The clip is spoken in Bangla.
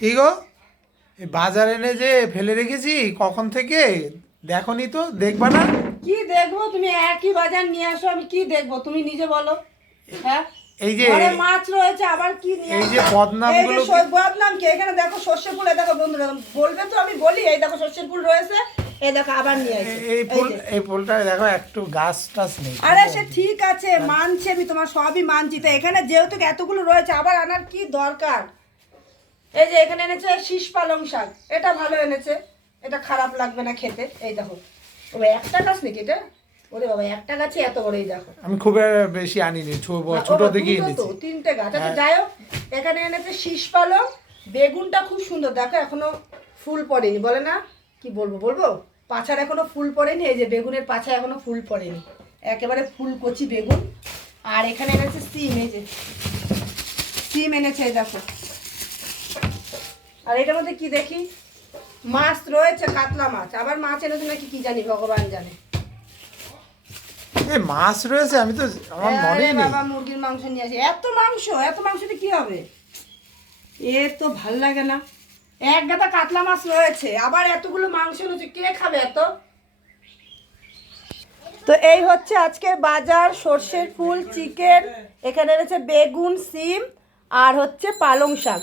কি গো, এই বাজার এনে যে ফেলে রেখেছি কখন থেকে, দেখোনি তো, দেখবা না? কি দেখবো? তুমি একই বাজার নিয়ে আসো, আমি কি দেখবো তুমি নিজে বলো। হ্যাঁ, এই যে ঘরে মাছ রয়েছে, আবার কি নিয়ে এই যে আসবে? এই যে বদনামগুলো বদনাম কি? এখানে দেখো সর্ষের ফুল, এই দেখো বন্ধুরা বলবে তো আমি বলি, এই দেখো সর্ষের ফুল রয়েছে, এই দেখো আবার নিয়ে আসে। এই এই ফুল, যে এই ফুলটা দেখো একটু গাছ টাছ নেই, আরে সে ঠিক আছে, মানছি আমি, তোমার সবই মানছি, তো এখানে যেহেতু এতগুলো রয়েছে আবার আনার কি দরকার? এই যে এখানে এনেছে শীষ পালং শাক, এটা ভালো এনেছে, এটা খারাপ লাগবে না খেতে। এই দেখো, ও একটা গাছ নাকি এটা? ওরে বাবা, একটা গাছে এত বড়! এই দেখো, আমি খুব বেশি আনিনি, ছোট বাবা, দেখে দুটো তো, এনেছি। তিনটে গাছ। আচ্ছা হ্যাঁ। যাই হোক, এখানে এনেছে শীষ পালং, বেগুনটা খুব সুন্দর, দেখো এখনো ফুল পড়েনি, বলে না, কি বলবো বলবো, পাছার এখনো ফুল পড়েনি, এই যে বেগুনের পাছা এখনো ফুল পড়েনি, একেবারে ফুল কচি বেগুন। আর এখানে এনেছে সিম, এই যে সিম এনেছে, এই দেখো। আর এটার মধ্যে কি দেখি, মাছ রয়েছে, কাতলা মাছ, আবার মাছ এনেছে নাকি কি জানি, ভগবান জানে। এই মাছ রয়েছে, আমি তো, আমার আরে মনেই নেই। বাবা, মুরগির মাংস নিয়ে আসি, এত মাংস, এত মাংসতে কি হবে? এ তো ভাল লাগে না। এক গাদা কাতলা মাছ রয়েছে, আবার এতগুলো মাংস রয়েছে, কে খাবে এত? তো এই হচ্ছে আজকের বাজার, সর্ষের ফুল, চিকেন, এখানে রয়েছে বেগুন, সিম, আর হচ্ছে পালং শাক।